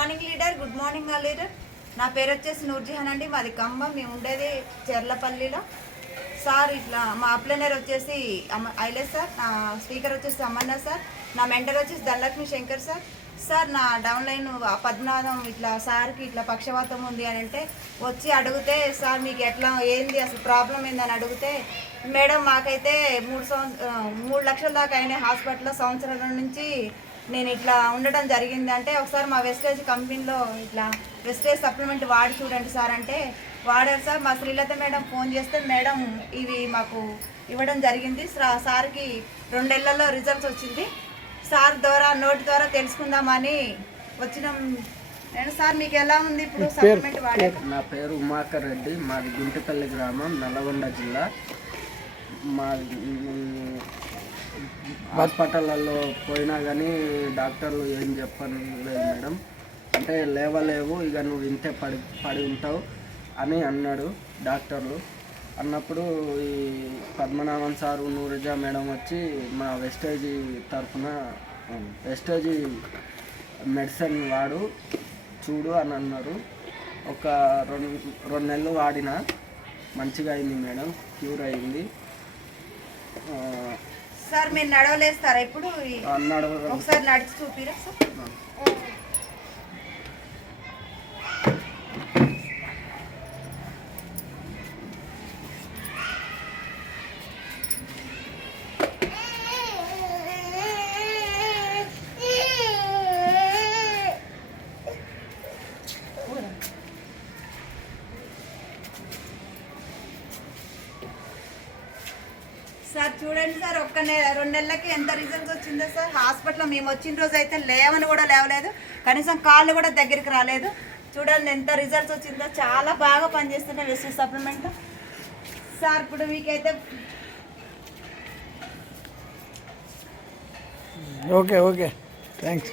Morning leader, good morning leader. నా పేరు వచ్చేసి నూర్జహాన్ అండి. మాది ఖమ్మం. మేము ఉండేది చెర్లపల్లిలో. సార్ ఇట్లా మా అప్లైనర్ వచ్చేసి ఐలేష్ సార్, నా స్పీకర్ వచ్చేసి అమన్నా సార్, నా మెంటర్ వచ్చేసి ధనలక్ష్మి శంకర్ సార్. సార్ నా డౌన్లైన్ పద్మనాభం ఇట్లా సార్కి ఇట్లా పక్షవాతం ఉంది అని అంటే వచ్చి అడిగితే, సార్ మీకు ఎట్లా ఏంది అసలు ప్రాబ్లం ఏందని అడిగితే, మేడం మాకైతే 3 లక్షల దాకా అయినాయి హాస్పిటల్లో, సంవత్సరాల నుంచి నేను ఇట్లా ఉండడం జరిగింది అంటే, ఒకసారి మా వెస్టేజ్ కంపెనీలో ఇట్లా వెస్టేజ్ సప్లిమెంట్ వాడి చూడండి సార్ అంటే వాడారు సార్. మా శ్రీలత మేడం ఫోన్ చేస్తే, మేడం ఇవి మాకు ఇవ్వడం జరిగింది. సార్కి 2 నెలల్లో రిజల్ట్స్ వచ్చింది. సార్ ద్వారా నోటి ద్వారా తెలుసుకుందామని వచ్చినాం. నేను సార్ మీకు ఎలా ఉంది ఇప్పుడు సప్లిమెంట్ వాడారు? నా పేరు ఉమాకర్ రెడ్డి, మాది గుంటిపల్లి గ్రామం, నల్లగొండ జిల్లా. మా హాస్పిటల్లో పోయినా కానీ డాక్టర్లు ఏం చెప్పలేదు మేడం. అంటే లేవలేవు, ఇక నువ్వు ఇంతే పడి ఉంటావు అని అన్నాడు డాక్టర్లు. అన్నప్పుడు ఈ పద్మనాభన్ సారు, నూరిజా మేడం వచ్చి మా వెస్టేజీ తరఫున వెస్టేజీ మెడిసిన్ వాడు చూడు అని అన్నారు. ఒక 2 నెలలు వాడిన మంచిగా అయింది మేడం, క్యూర్ అయింది. సార్ మీరు నడవలేస్తారా ఇప్పుడు? ఒకసారి నడిచి చూపిరా సార్. సార్ చూడండి సార్, 2 నెలలకి ఎంత రిజల్ట్స్ వచ్చిందో సార్. హాస్పిటల్లో మేము వచ్చిన రోజు అయితే లేవని కూడా లేవలేదు, కనీసం కాళ్ళు కూడా దగ్గరికి రాలేదు. చూడండి ఎంత రిజల్ట్స్ వచ్చిందో, చాలా బాగా పనిచేస్తున్నాయి వెస్టేజ్ సప్లిమెంట్ సార్. ఇప్పుడు మీకైతే ఓకే థ్యాంక్స్.